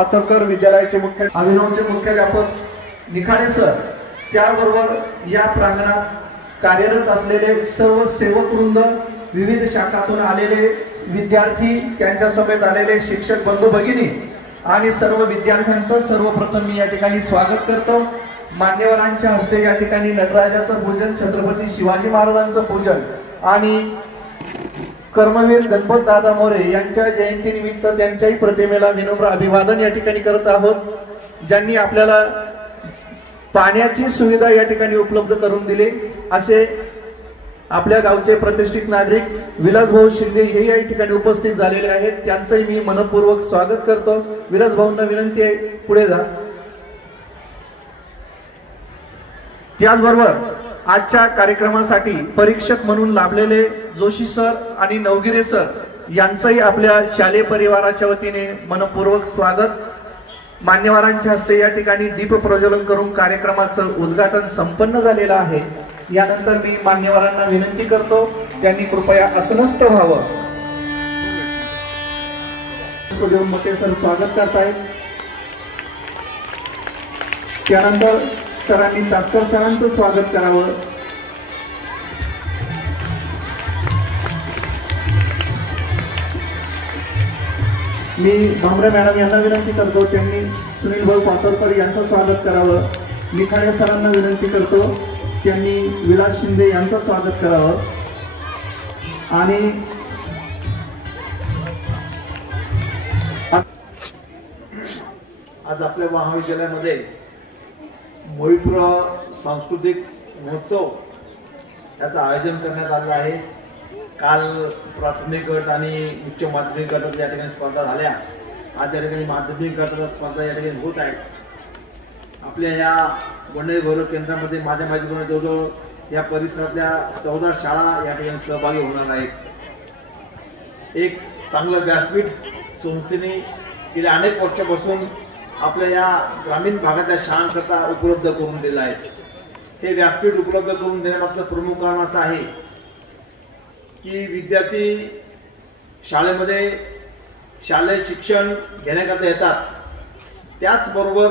पाचरकर विद्यालयाचे मुख्य अभिनवचे मुख्याध्यापक निखाडे सर, त्याबरोबर या प्रांगणात कार्यरत असलेले सर्व सेवक वृंद, विविध शाखातून आलेले विद्यार्थी, त्यांच्या समेत आलेले शिक्षक बंधू भगिनी आणि सर्व विद्यार्थ्यांचं सर्वप्रथम मी या ठिकाणी स्वागत करतो। मान्यवरांच्या हस्ते या ठिकाणी नटराजाचं पूजन, छत्रपती शिवाजी महाराजांचं पूजन आणि कर्मवीर गणपत दादा मोरे यांच्या जयंतीनिमित्त त्यांच्याही प्रतिमेला विनम्र अभिवादन या ठिकाणी करत आहोत। ज्यांनी आपल्याला पाण्याची सुविधा या ठिकाणी उपलब्ध करून दिली असे आपल्या गावचे प्रतिष्ठित नागरिक विलासभाऊ शिंदे हे या ठिकाणी उपस्थित झालेले आहेत, त्यांचंही मी मनपूर्वक स्वागत करतो। विलासभाऊंना विनंती आहे पुढे जा। त्याचबरोबर आजच्या कार्यक्रमासाठी परीक्षक म्हणून लाभलेले जोशी सर आणि नवगिरे सर यांचंही आपल्या शालेय परिवाराच्या वतीने मनपूर्वक स्वागत। मान्यवरांच्या हस्ते या ठिकाणी दीप प्रज्वलन करून कार्यक्रमाचं उद्घाटन संपन्न झालेलं आहे। यानंतर मी मान्यवरांना विनंती करतो त्यांनी कृपया आसनस्थ व्हावं। मते सर स्वागत करतायत। त्यानंतर सरांनी तास्कर सरांचं स्वागत करावं। मी भामरे मॅडम यांना विनंती करतो त्यांनी सुनील भाऊ पाचरकर यांचं स्वागत करावं। निखाडे सरांना विनंती करतो त्यांनी विलास शिंदे यांचं स्वागत करावं। आणि आज आपल्या महाविद्यालयामध्ये मोहिप्र सांस्कृतिक महोत्सव याचं आयोजन करण्यात आलं आहे। काल प्राथमिक गट आणि उच्च माध्यमिक गटात या ठिकाणी स्पर्धा झाल्या। आज या ठिकाणी माध्यमिक गटात स्पर्धा या ठिकाणी होत आहे। आपल्या या वंडे गौरव केंद्रामध्ये माझ्या माहितीप्रमाणे जवळजवळ या परिसरातल्या 14 शाळा या ठिकाणी सहभागी होणार आहेत। एक चांगलं व्यासपीठ संस्थेने गेल्या अनेक वर्षापासून आपल्या या ग्रामीण भागातल्या शाळांकरता उपलब्ध करून दिलं आहे। हे व्यासपीठ उपलब्ध करून देण्यामागचं प्रमुख कारण असं आहे की विद्यार्थी शाळेमध्ये शालेय शिक्षण घेण्याकरता येतात, त्याचबरोबर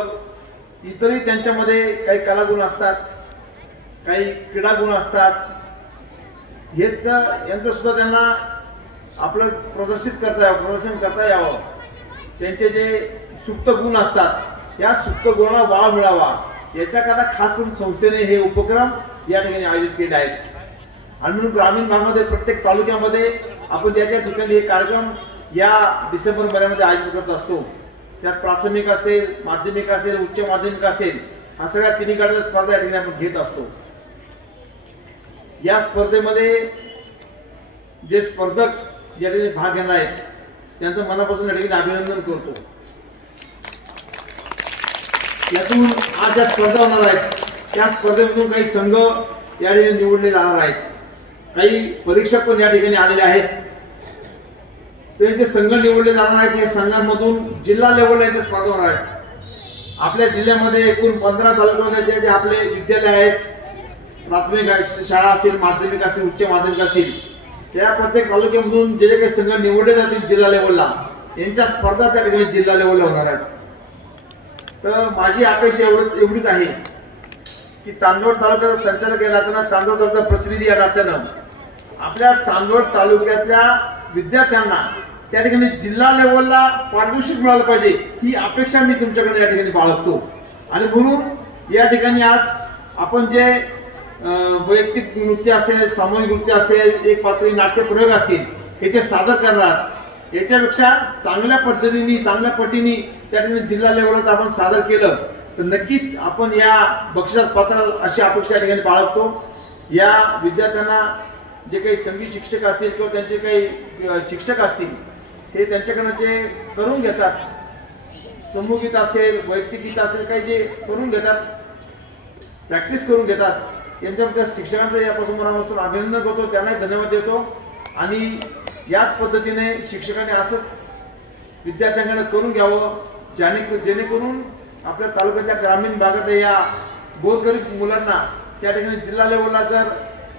इतरही त्यांच्यामध्ये काही कलागुण असतात, काही क्रीडा गुण असतात, यांचं सुद्धा त्यांना आपलं प्रदर्शन करता यावं। त्यांचे जे सुप्त गुण असतात या सुप्त गुणाला वाव मिळावा याच्याकरता खास करून संस्थेने हे उपक्रम या ठिकाणी आयोजित केले आहेत। आणि म्हणून ग्रामीण भागामध्ये प्रत्येक तालुक्यामध्ये आपण त्याच्या ठिकाणी हे कार्यक्रम या डिसेंबर महिन्यामध्ये आयोजित करत असतो। त्यात प्राथमिक असेल, माध्यमिक असेल, उच्च माध्यमिक असेल, हा सगळ्या तिन्ही गटाच्या स्पर्धा या ठिकाणी आपण घेत असतो। या स्पर्धेमध्ये जे स्पर्धक या ठिकाणी भाग घेणार आहेत त्यांचं मनापासून या ठिकाणी अभिनंदन करतो। यातून आज ज्या स्पर्धा होणार आहेत त्या स्पर्धेमधून काही संघ या ठिकाणी निवडले जाणार आहेत, काही परीक्षक पण या ठिकाणी आलेले आहेत। त्यांचे संघ निवडले जाणार आहेत, या संघांमधून जिल्हा लेवलला स्पर्धा होणार आहेत। आपल्या जिल्ह्यामध्ये एकूण 15 तालुक्यामध्ये जे आपले विद्यालय आहेत, प्राथमिक शाळा असेल, माध्यमिक असेल, उच्च माध्यमिक असेल, त्या प्रत्येक तालुक्यामधून जे काही संघ निवडले जातील जिल्हा लेवलला यांच्या स्पर्धा त्या ठिकाणी जिल्हा लेवलला होणार आहेत। तर माझी अपेक्षा एवढीच आहे की चांदवड तालुक्याचा संचालक या नात्यानं, चांदवड तालुका प्रतिनिधी या नात्यानं आपल्या चांदवड तालुक्यातल्या विद्यार्थ्यांना त्या ठिकाणी जिल्हा लेवलला पारितोषिक मिळालं पाहिजे ही अपेक्षा मी तुमच्याकडे या ठिकाणी बाळगतो। आणि म्हणून या ठिकाणी आज आपण जे वैयक्तिक नृत्य असेल, सामूहिक नृत्य असेल, एक पात्री नाट्य प्रयोग असतील हे जे सादर करणार, याच्यापेक्षा चांगल्या पद्धतीने चांगल्या पटीने त्या ठिकाणी जिल्हा लेवलला आपण सादर केलं तर नक्कीच आपण या बक्षिसात पात्र अशी अपेक्षा या ठिकाणी बाळगतो। या विद्यार्थ्यांना जे काही संगीत शिक्षक असतील किंवा त्यांचे काही शिक्षक असतील हे त्यांच्याकडनं जे करून घेतात, समूहगीत असेल, वैयक्तिक गीत असेल, काही जे करून घेतात, प्रॅक्टिस करून घेतात, यांच्या शिक्षकांचं यापासून मनापासून अभिनंदन करतो, त्यांनाही धन्यवाद देतो। आणि याच पद्धतीने शिक्षकांनी असंच विद्यार्थ्यांकडे करून घ्यावं जेणेकरून आपल्या तालुक्याच्या ग्रामीण भागात या गोरगरीब मुलांना त्या ठिकाणी जिल्हा लेवलला जर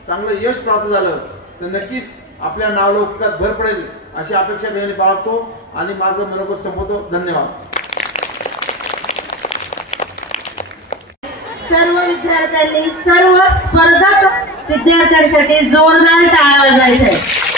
चांगलं यश प्राप्त झालं तर नक्कीच आपल्या नावलौकिकात भर पडेल अशी अपेक्षा मी बाळगतो आणि माझं मनोगत संपवतो। धन्यवाद। सर्व विद्यार्थ्यांनी सर्व स्पर्धक विद्यार्थ्यांसाठी जोरदार टाळ्या वाजवायच्या आहेत.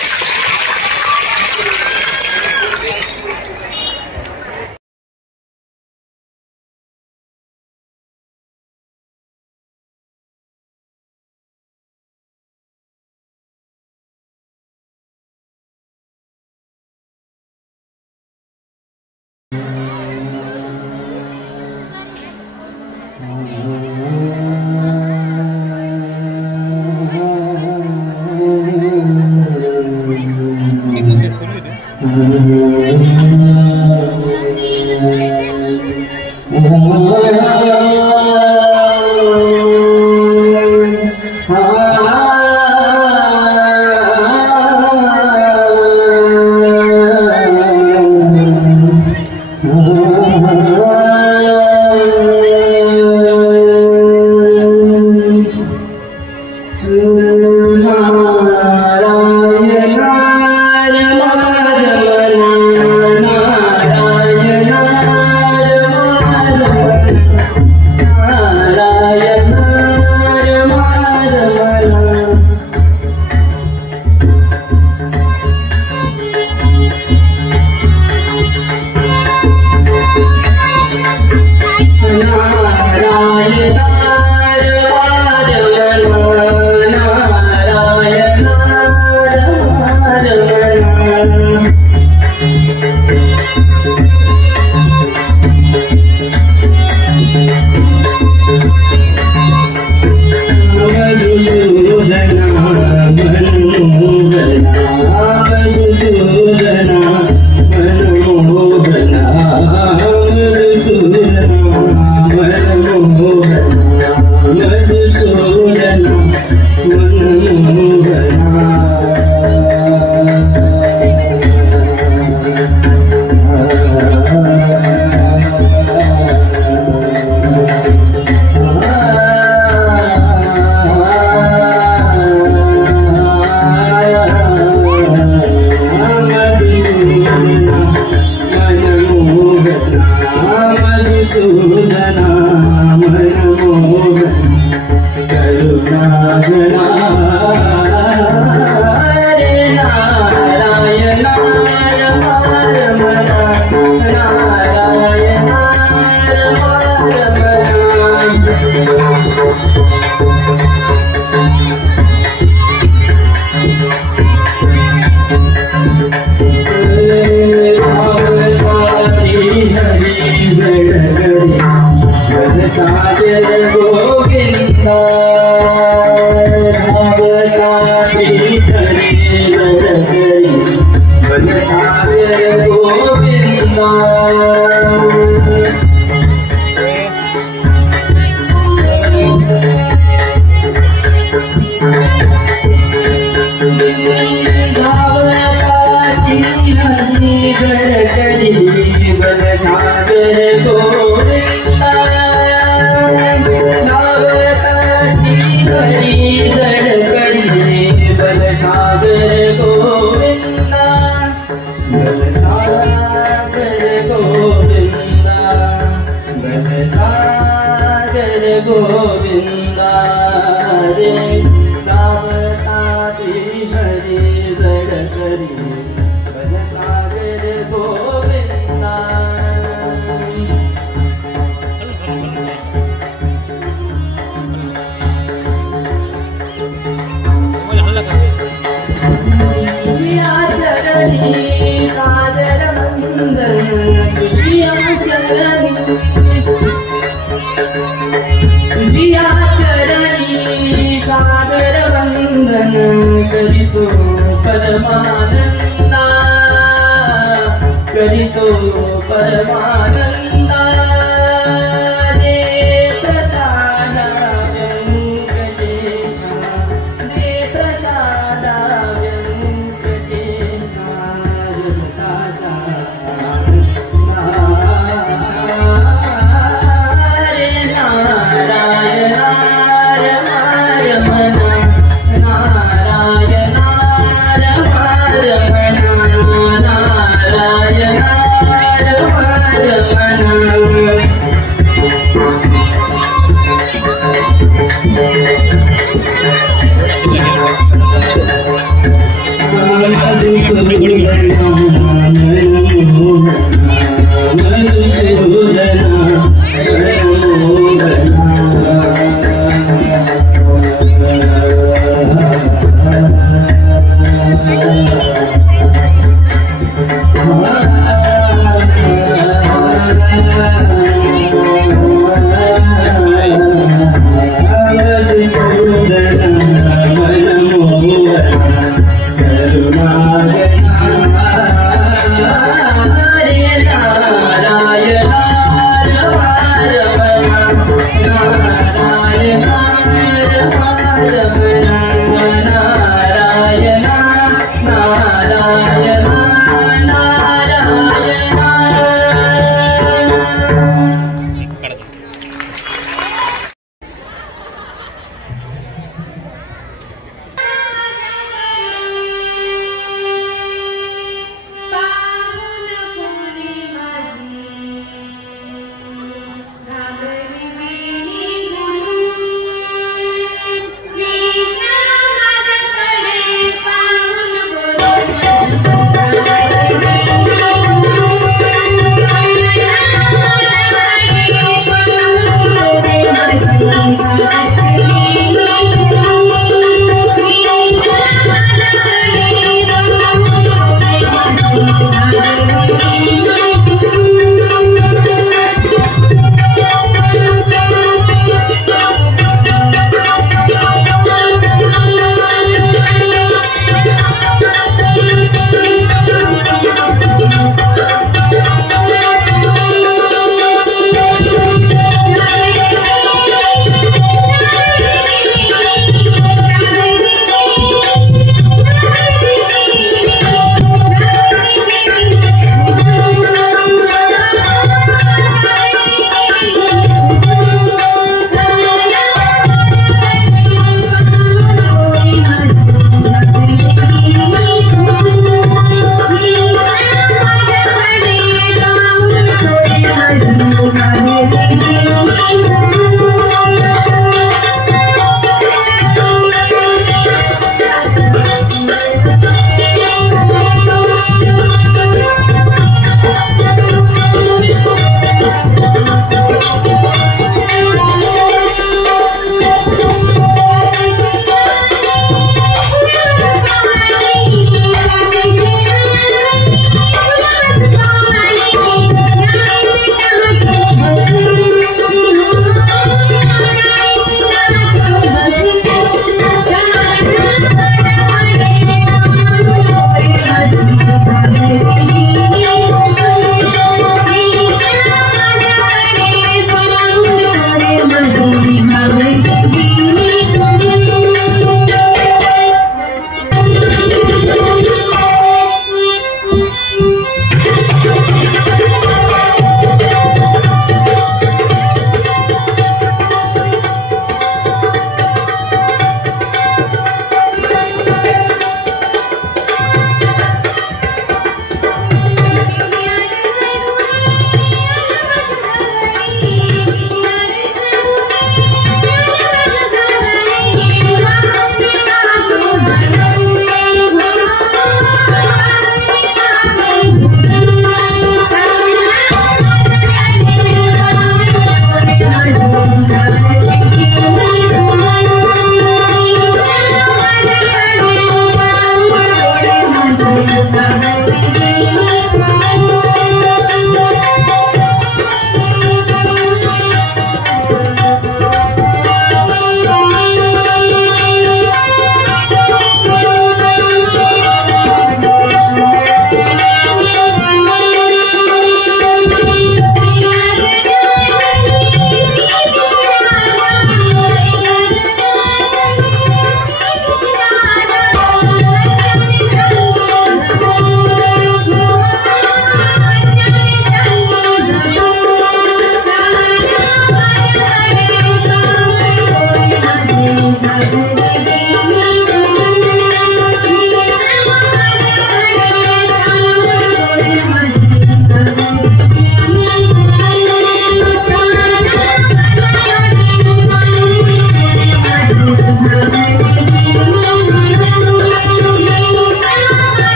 Narayana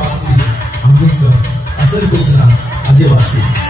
आदिवासी अमृतसर असल गुजरात आदिवासी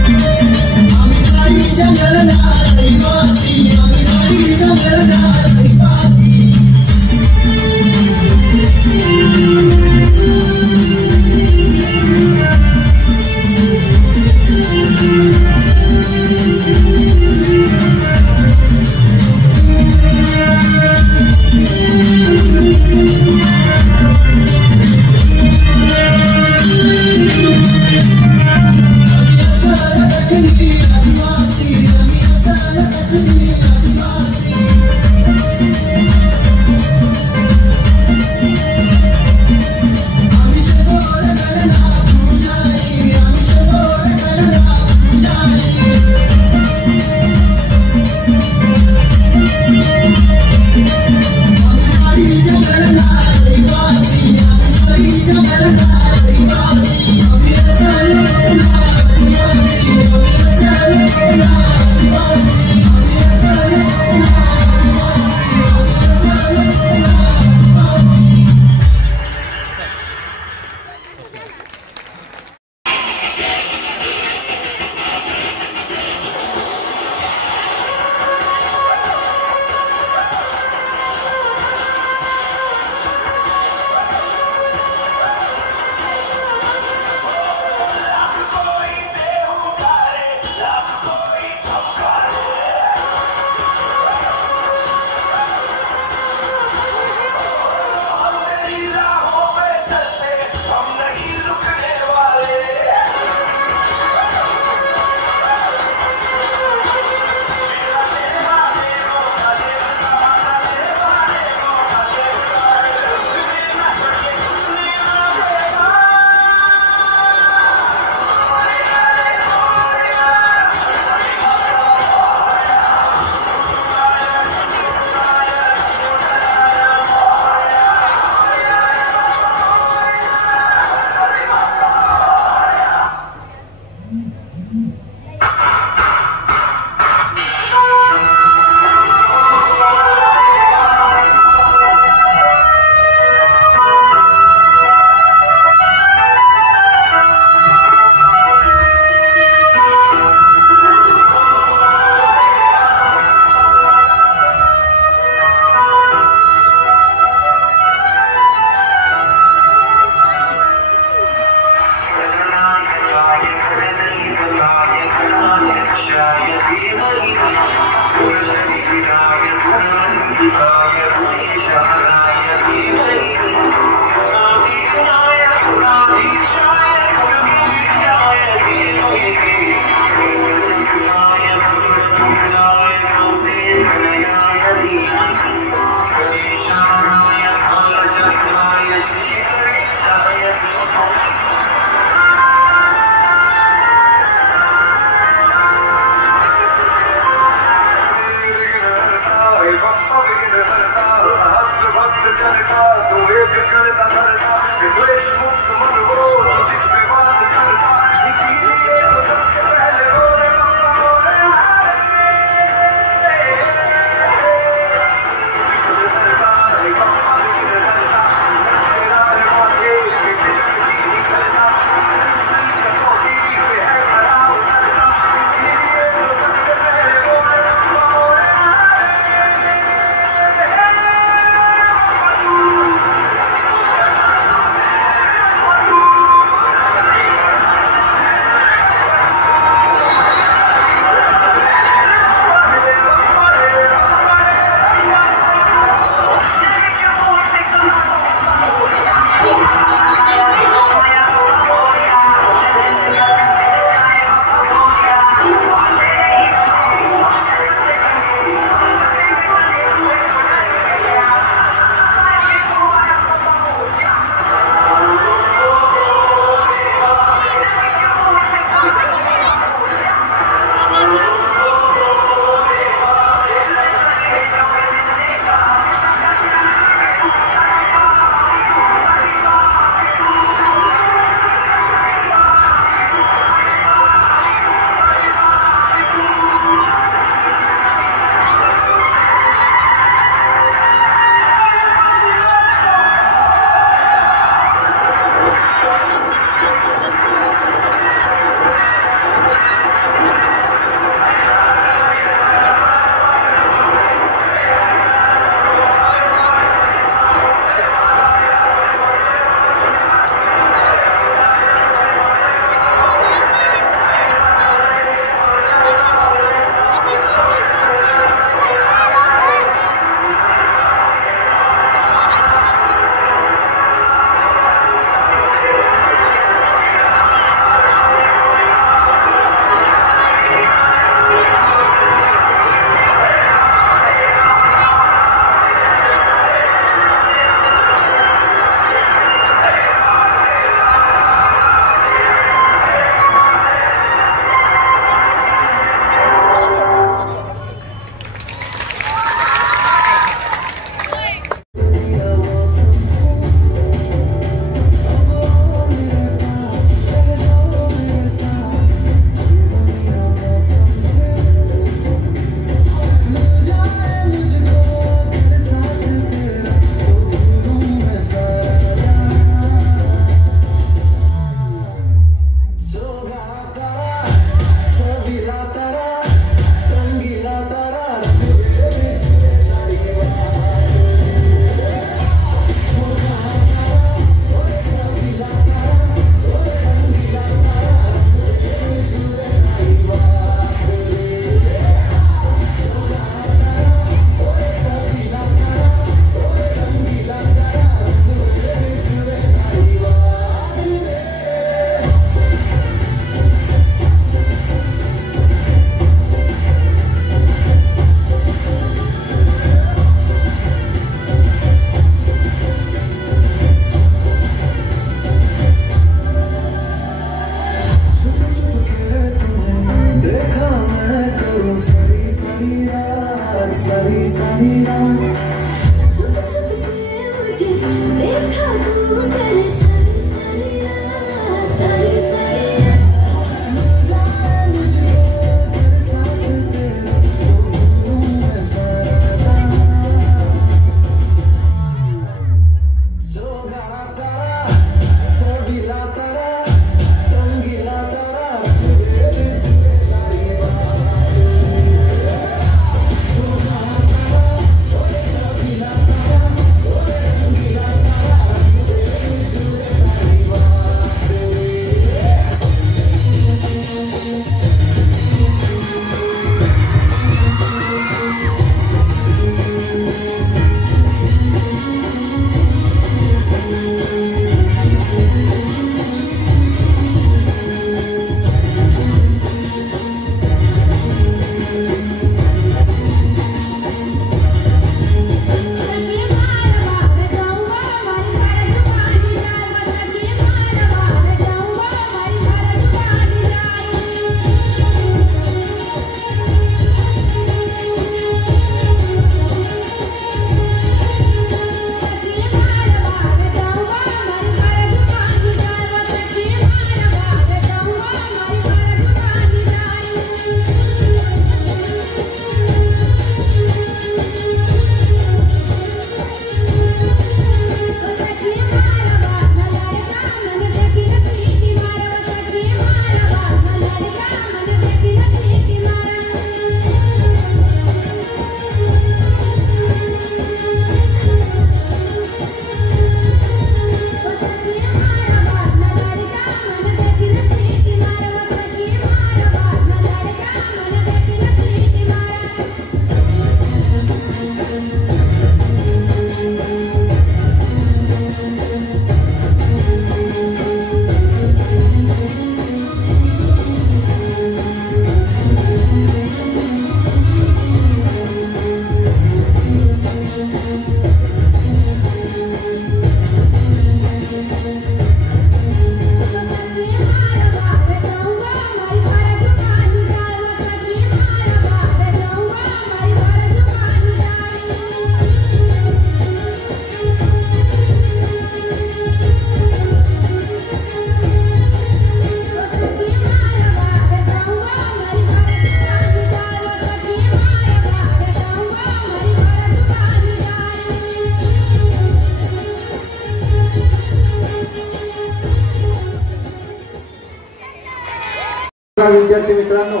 विद्यार्थी मित्रांनो,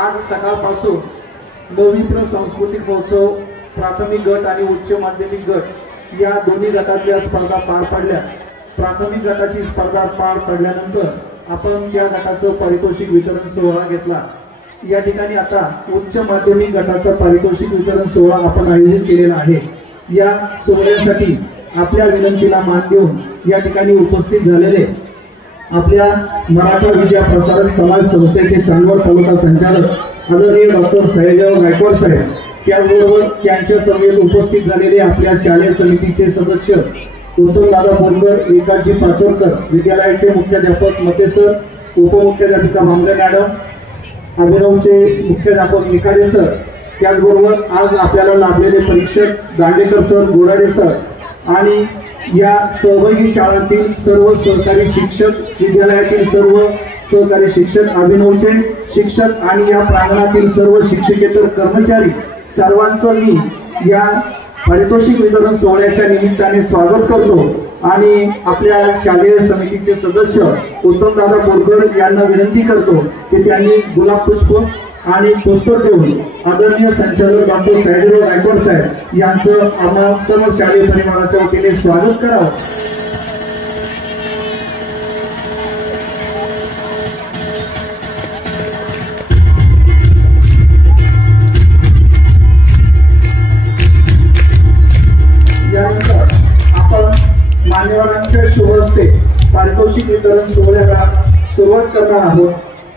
आज सकाळपासून नववीप्र सांस्कृतिक महोत्सव प्राथमिक गट आणि उच्च माध्यमिक गट या दोन्ही गटातल्या स्पर्धा पार पडल्या। प्राथमिक गटाची स्पर्धा पार पडल्यानंतर आपण त्या गटाचं पारितोषिक वितरण सोहळा घेतला। या ठिकाणी आता उच्च माध्यमिक गटाचा पारितोषिक वितरण सोहळा आपण आयोजित केलेला आहे। या सोहळ्यासाठी आपल्या विनंतीला मान देऊन या ठिकाणी उपस्थित झालेले आपल्या मराठा विद्या प्रसारक समाज संस्थेचे चांदवड तालुका संचालक आदरणीय डॉक्टर सयाजीराव गायकवाड साहेब, त्याचबरोबर त्यांच्या सभेत उपस्थित झालेले आपल्या शालेय समितीचे सदस्य उत्तमदादा बोरकर, विकासजी पाचोरकर, विद्यालयाचे मुख्याध्यापक मते सर, उपमुख्याध्यापिका भांगरे मॅडम, अभिनवचे मुख्याध्यापक निखाडे सर, त्याचबरोबर आज आपल्याला लाभलेले परीक्षक दांडेकर सर, गोराडे सर आणि या सहभागी शाळांतील सर्व सहकारी शिक्षक, विद्यालयातील सर्व सहकारी शिक्षक, अभिनवचे शिक्षक आणि या प्रांगणातील सर्व शिक्षकेतर कर्मचारी सर्वांचं मी या पारितोषिक वितरण सोहळ्याच्या निमित्ताने स्वागत करतो आणि आपल्या शालेय समितीचे सदस्य उत्तमदादा बोरकर यांना विनंती करतो की त्यांनी गुलाब पुष्प आणि पुस्तक देऊन आदरणीय संचालक डॉक्टर सयाजीराव गायकवाड साहेब यांचं आम्हा सर्व शालेय परिवाराच्या वतीने स्वागत करावं। यानंतर आपण मान्यवरांच्या शुभ हस्ते पारितोषिक वितरण सोहळ्याला सुरुवात करणार आहोत।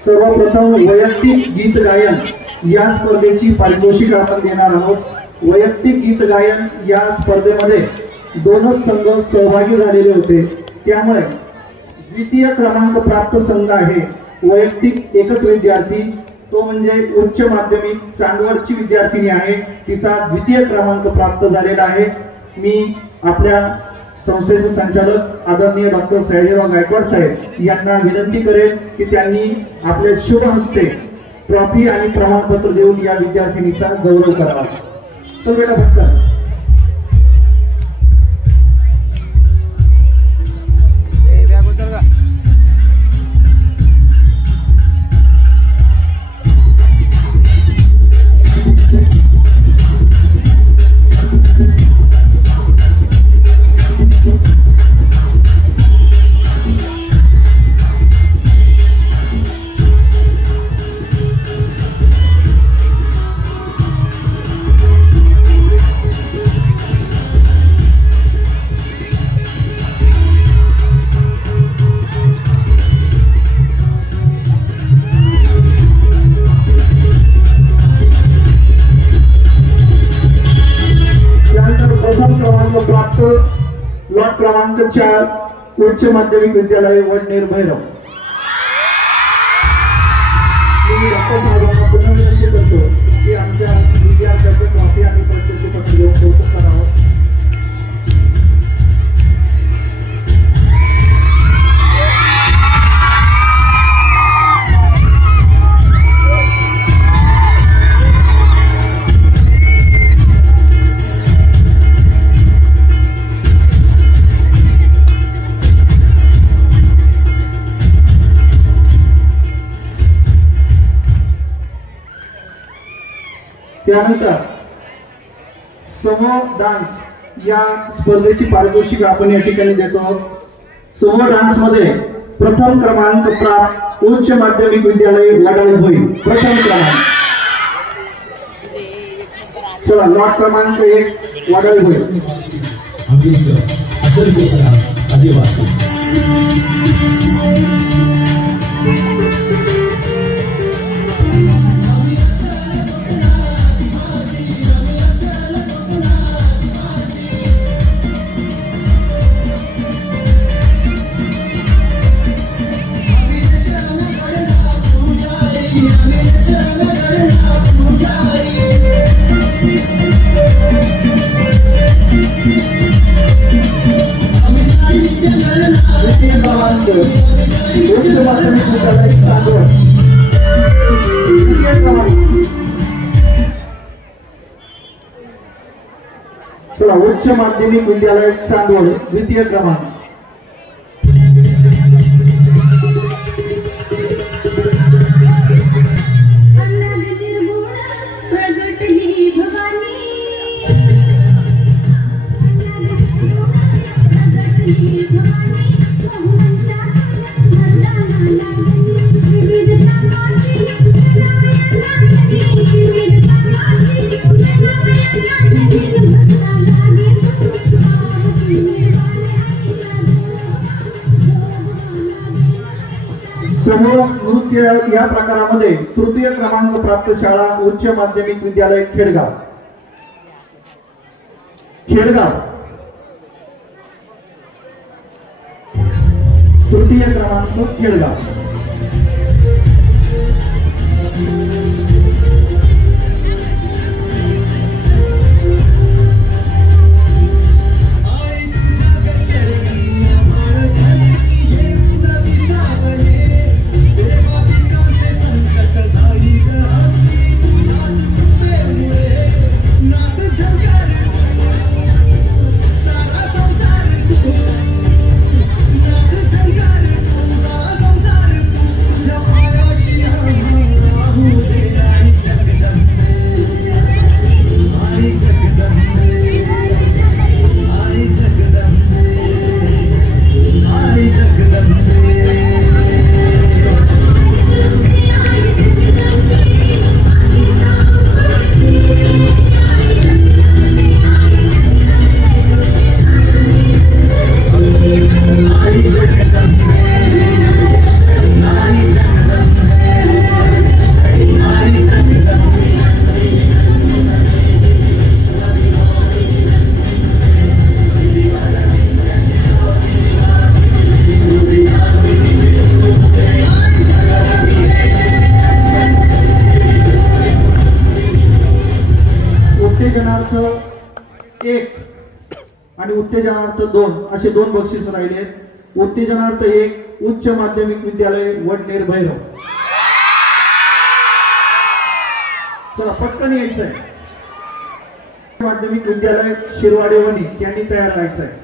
सर्वप्रथम वैयक्तिक गीत गायन या स्पर्धेची पारितोषिक आपण देणार आहोत। वैयक्तिक गीत गायन या स्पर्धेमध्ये दोनच संघ सहभागी झालेले होते, त्यामुळे द्वितीय क्रमांक प्राप्त संघ आहे वैयक्तिक एकच विद्यार्थी, तो म्हणजे उच्च माध्यमिक चांदवडची विद्यार्थिनी आहे, तिचा द्वितीय क्रमांक प्राप्त झालेला आहे। मी आपल्या संस्थेचे संचालक आदरणीय डॉक्टर सयाजीराव गायकवाड साहेब यांना विनंती करेन की त्यांनी आपल्या शुभ हस्ते ट्रॉफी आणि प्रमाणपत्र देऊन या विद्यार्थिनीचा गौरव करावा। तर बेटा भटकर लॉट क्रमांक 4 उच्च माध्यमिक विद्यालय वडनेर भैरव। मी डॉक्टर साहेबांना पुन्हा विनंती करतो की आमच्या विद्यार्थ्यांचे ट्रॉफी आणि प्रशस्तीपत्र देऊन कौतुक करावं। त्यानंतर समूह डान्स या स्पर्धेची पारितोषिक आपण या ठिकाणी देतो आहोत। समूह डान्स मध्ये प्रथम क्रमांक प्राप्त उच्च माध्यमिक विद्यालय वडाळी होईल, प्रथम क्रमांक। चला लॉट क्रमांक 1 वडाळी होईल। आदिवासी चला उच्च माध्यमिक विद्यालय चांदवड द्वितीय क्रमांक। समूह नृत्य या प्रकारामध्ये तृतीय क्रमांक प्राप्त शाळा उच्च माध्यमिक विद्यालय खेडगाव तृतीय क्रमांक खेडगाव। उत्तेजनार्थ 1 आणि उत्तेजनार्थ 2 असे 2 बक्षीस राहिले आहेत। उत्तेजनार्थ 1 उच्च माध्यमिक विद्यालय वडनेर भैरव। चला पटकन यायचं आहे। माध्यमिक विद्यालय शिरवाडे वणी त्यांनी तयार राहायचं आहे।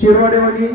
शिरवाडेवाडी